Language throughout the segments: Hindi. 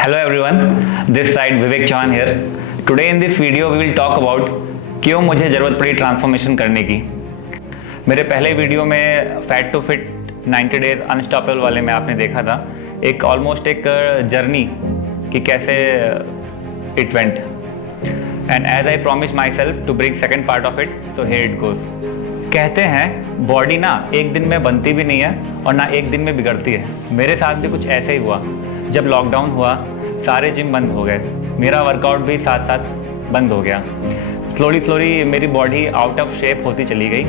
Hello everyone, this side Vivek Chauhan here. Today in this video we will talk about क्यों मुझे ज़रूरत पड़ी ट्रांसफॉर्मेशन करने की। मेरे पहले वीडियो में fat to fit 90 days unstoppable वाले में आपने देखा था एक ऑलमोस्ट एक जर्नी कि कैसे it went, and as I promise myself to bring second part of it, so here it goes. कहते हैं बॉडी ना एक दिन में बनती भी नहीं है और ना एक दिन में बिगड़ती है। मेरे साथ भी कुछ ऐसे ही हुआ। जब लॉकडाउन हुआ सारे जिम बंद हो गए, मेरा वर्कआउट भी साथ साथ बंद हो गया। स्लोली मेरी बॉडी आउट ऑफ शेप होती चली गई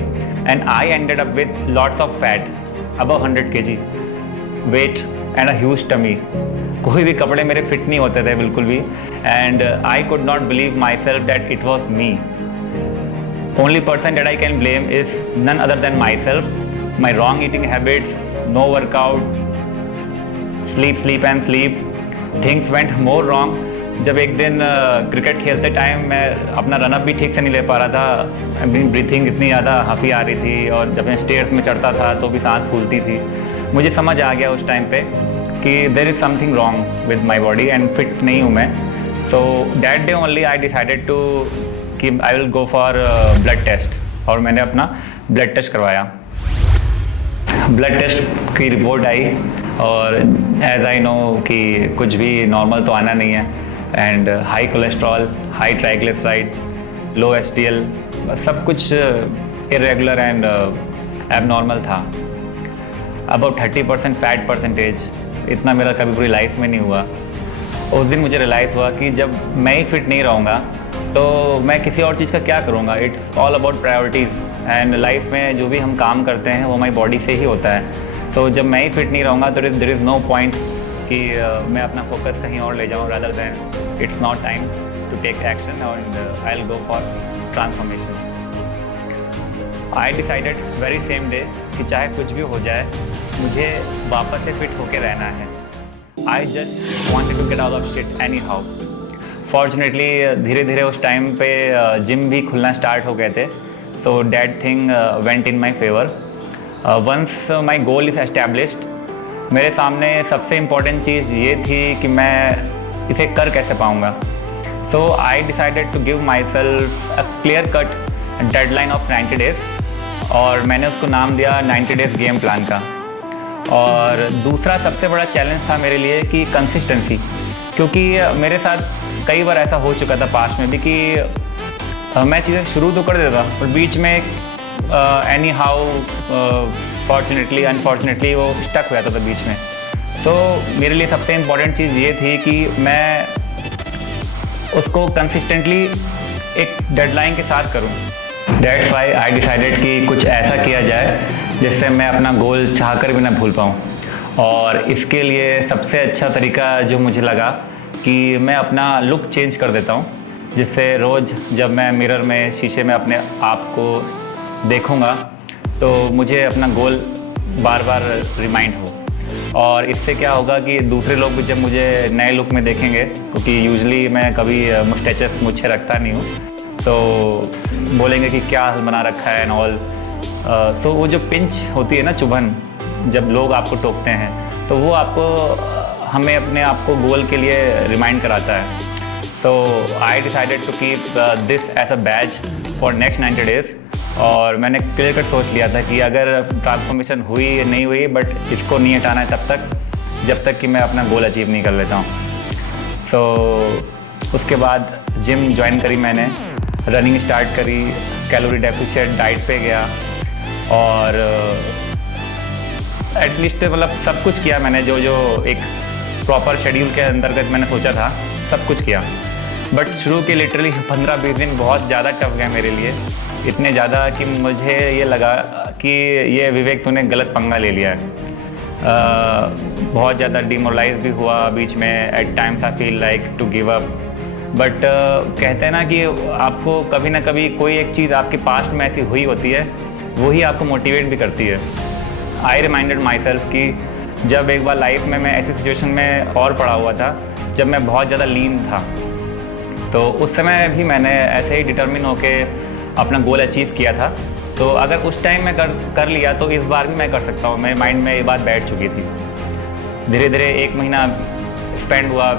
and I ended up with lots of fat above 100 kg weight and a huge tummy. कोई भी कपड़े मेरे फिट नहीं होते थे बिल्कुल भी, and I could not believe my self that it was me. Only person that I can blame is none other than myself. My wrong eating habits, no workout, sleep and sleep. Things went more wrong. जब एक दिन क्रिकेट खेलते टाइम मैं अपना रनअप भी ठीक से नहीं ले पा रहा था। ब्रीथिंग इतनी ज़्यादा हंसी आ रही थी और जब मैं स्टेयर्स में चढ़ता था तो भी सांस फूलती थी। मुझे समझ आ गया उस टाइम पे कि there is something wrong with my body and fit नहीं हूँ मैं। So that day only I decided to कि I will go for blood test, और मैंने अपना ब्लड टेस्ट करवाया। ब्लड टेस्ट की रिपोर्ट आई और एज आई नो कि कुछ भी नॉर्मल तो आना नहीं है, and high cholesterol, high triglyceride, low HDL, सब कुछ इरेगुलर एंड एबनॉर्मल था। अबाउट 30% फैट परसेंटेज, इतना मेरा कभी पूरी लाइफ में नहीं हुआ। उस दिन मुझे रियलाइज़ हुआ कि जब मैं ही फिट नहीं रहूँगा तो मैं किसी और चीज़ का क्या करूँगा। It's all about priorities, and life में जो भी हम काम करते हैं वो हमारी बॉडी से ही होता है। तो जब मैं ही फिट नहीं रहूँगा तो देयर इज़ नो पॉइंट कि मैं अपना फोकस कहीं और ले जाऊँ, rather than it's not time to take action और I will go for transformation. I decided very same day कि चाहे कुछ भी हो जाए मुझे वापस से फिट होके रहना है। I just wanted to get out of shit anyhow. Fortunately धीरे धीरे उस टाइम पे जिम भी खुलना स्टार्ट हो गए थे, तो that thing went in my favour. Once my goal is established, मेरे सामने सबसे इम्पॉर्टेंट चीज़ ये थी कि मैं इसे कर कैसे पाऊँगा। So I decided to give myself a clear cut deadline of 90 days, और मैंने उसको नाम दिया 90 डेज गेम प्लान का। और दूसरा सबसे बड़ा चैलेंज था मेरे लिए कि कंसिस्टेंसी, क्योंकि मेरे साथ कई बार ऐसा हो चुका था पास्ट में भी कि मैं चीज़ें शुरू तो कर देता और बीच में एनी हाउ फॉर्चुनेटली अनफॉर्चुनेटली वो स्टक हो जाता था बीच में। तो मेरे लिए सबसे इम्पॉर्टेंट चीज़ ये थी कि मैं उसको कंसिस्टेंटली एक डेडलाइन के साथ करूं। दैट्स व्हाई आई डिसाइडेड कि कुछ ऐसा किया जाए जिससे मैं अपना गोल चाहकर भी ना भूल पाऊँ। और इसके लिए सबसे अच्छा तरीका जो मुझे लगा कि मैं अपना लुक चेंज कर देता हूँ, जिससे रोज़ जब मैं मिरर में शीशे में अपने आप को देखूँगा तो मुझे अपना गोल बार बार रिमाइंड हो। और इससे क्या होगा कि दूसरे लोग भी जब मुझे नए लुक में देखेंगे, क्योंकि यूजुअली मैं कभी मुस्टैचेस मुझे रखता नहीं हूँ, तो बोलेंगे कि क्या बना रखा है एंड ऑल। सो वो जो पिंच होती है ना, चुभन, जब लोग आपको टोकते हैं तो वो आपको हमें अपने आप को गोल के लिए रिमाइंड कराता है। तो I decided to keep this as a badge for next 90 days. और मैंने क्लियर कट सोच लिया था कि अगर ट्रांसफॉर्मेशन हुई या नहीं हुई, बट इसको नहीं हटाना है तब तक जब तक कि मैं अपना गोल अचीव नहीं कर लेता हूँ। तो उसके बाद जिम ज्वाइन करी मैंने, रनिंग स्टार्ट करी, कैलोरी डेफिशिएंट डाइट पे गया और एटलीस्ट मतलब सब कुछ किया मैंने, जो एक प्रॉपर शेड्यूल के अंतर्गत मैंने सोचा था सब कुछ किया। बट शुरू के लिटरली 15-20 दिन बहुत ज़्यादा टफ गए मेरे लिए, इतने ज़्यादा कि मुझे ये लगा कि ये विवेक तूने गलत पंगा ले लिया है। बहुत ज़्यादा डिमोरलाइज भी हुआ बीच में। At times I feel like to give up, but कहते हैं ना कि आपको कभी ना कभी कोई एक चीज़ आपके पास्ट में ऐसी हुई होती है, वही आपको मोटिवेट भी करती है। आई रिमाइंडेड माई सेल्फ कि जब एक बार लाइफ में मैं ऐसी सिचुएशन में और पड़ा हुआ था जब मैं बहुत ज़्यादा लीन था, तो उस समय भी मैंने ऐसे ही डिटर्मिन होके अपना गोल अचीव किया था। तो अगर उस टाइम मैं कर लिया तो इस बार भी मैं कर सकता हूँ। मेरे माइंड में ये बात बैठ चुकी थी। धीरे धीरे 1 महीना स्पेंड हुआ,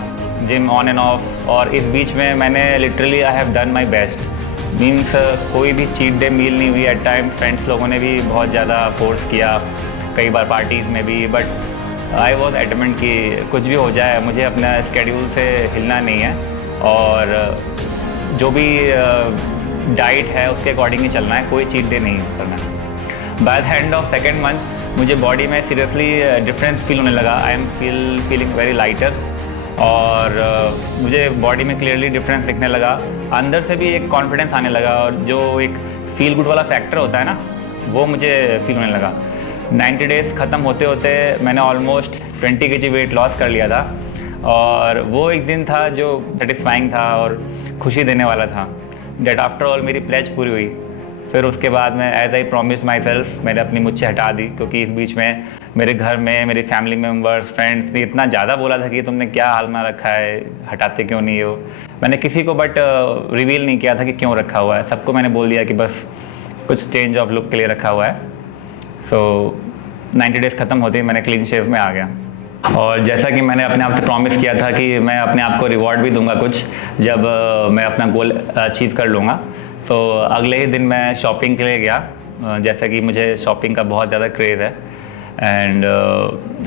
जिम ऑन एंड ऑफ, और इस बीच में मैंने literally I have done my best. Means कोई भी चीट डे मील नहीं हुई। एट टाइम फ्रेंड्स लोगों ने भी बहुत ज़्यादा फोर्स किया, कई बार पार्टीज़ में भी, बट आई वॉज एडमेंट कि कुछ भी हो जाए मुझे अपना स्केड्यूल से हिलना नहीं है, और जो भी डाइट है उसके अकॉर्डिंग ही चलना है, कोई चीट डे नहीं करना है। By the end of second month मुझे बॉडी में सीरियसली डिफरेंस फील होने लगा। I am feeling very lighter, और मुझे बॉडी में क्लियरली डिफरेंस दिखने लगा। अंदर से भी एक कॉन्फिडेंस आने लगा, और जो एक फील गुड वाला फैक्टर होता है ना, वो मुझे फील होने लगा। 90 डेज़ ख़त्म होते होते मैंने ऑलमोस्ट 20 kg वेट लॉस कर लिया था, और वो एक दिन था जो सेटिस्फाइंग था और खुशी देने वाला था। डेट आफ्टर ऑल मेरी प्लेज पूरी हुई। फिर उसके बाद मैं as I promise myself मैंने अपनी मुझसे हटा दी, क्योंकि इस बीच में मेरे घर में मेरी फैमिली मेम्बर्स, फ्रेंड्स ने इतना ज़्यादा बोला था कि तुमने क्या हाल में रखा है, हटाते क्यों नहीं हो। मैंने किसी को बट रिवील नहीं किया था कि क्यों रखा हुआ है। सबको मैंने बोल दिया कि बस कुछ चेंज ऑफ लुक के लिए रखा हुआ है। सो 90 डेज़ ख़त्म होते ही मैंने क्लीन शेव में आ गया, और जैसा कि मैंने अपने आप से प्रॉमिस किया था कि मैं अपने आप को रिवॉर्ड भी दूंगा कुछ जब मैं अपना गोल अचीव कर लूँगा। तो अगले ही दिन मैं शॉपिंग के लिए गया, जैसा कि मुझे शॉपिंग का बहुत ज़्यादा क्रेज़ है। And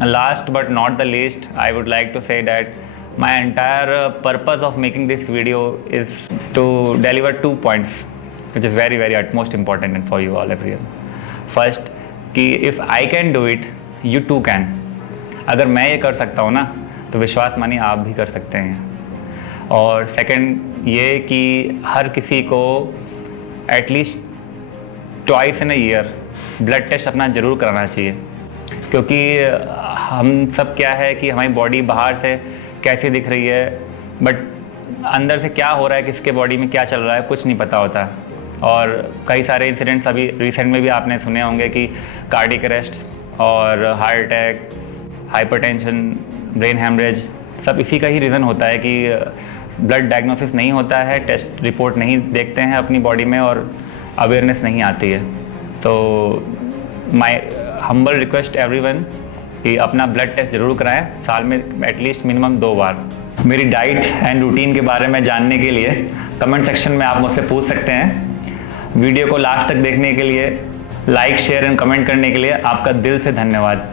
last but not the least I would like to say that my entire purpose of making this video is to deliver 2 points which is very very utmost important and for you all everyone. First कि if I can do it you too can. अगर मैं ये कर सकता हूँ ना, तो विश्वास मानिए आप भी कर सकते हैं। और सेकंड ये कि हर किसी को at least twice in a year blood test अपना ज़रूर कराना चाहिए, क्योंकि हम सब क्या है कि हमारी बॉडी बाहर से कैसी दिख रही है, बट अंदर से क्या हो रहा है, किसके बॉडी में क्या चल रहा है, कुछ नहीं पता होता। और कई सारे इंसिडेंट्स अभी रिसेंट में भी आपने सुने होंगे कि कार्डियक अरेस्ट और heart attack, hypertension, brain haemorrhage, सब इसी का ही रीज़न होता है कि ब्लड डायग्नोसिस नहीं होता है, टेस्ट रिपोर्ट नहीं देखते हैं अपनी बॉडी में, और अवेयरनेस नहीं आती है। तो माय हम्बल रिक्वेस्ट एवरीवन कि अपना ब्लड टेस्ट ज़रूर कराएं, साल में एटलीस्ट मिनिमम 2 बार। मेरी डाइट एंड रूटीन के बारे में जानने के लिए कमेंट सेक्शन में आप मुझसे पूछ सकते हैं। वीडियो को लास्ट तक देखने के लिए, लाइक, शेयर एंड कमेंट करने के लिए आपका दिल से धन्यवाद।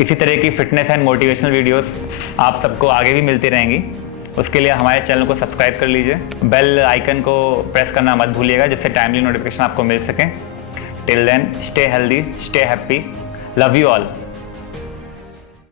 इसी तरह की फिटनेस एंड मोटिवेशनल वीडियोस आप सबको आगे भी मिलती रहेंगी। उसके लिए हमारे चैनल को सब्सक्राइब कर लीजिए, बेल आइकन को प्रेस करना मत भूलिएगा, जिससे टाइमली नोटिफिकेशन आपको मिल सके। Till then stay healthy, stay happy, love you all.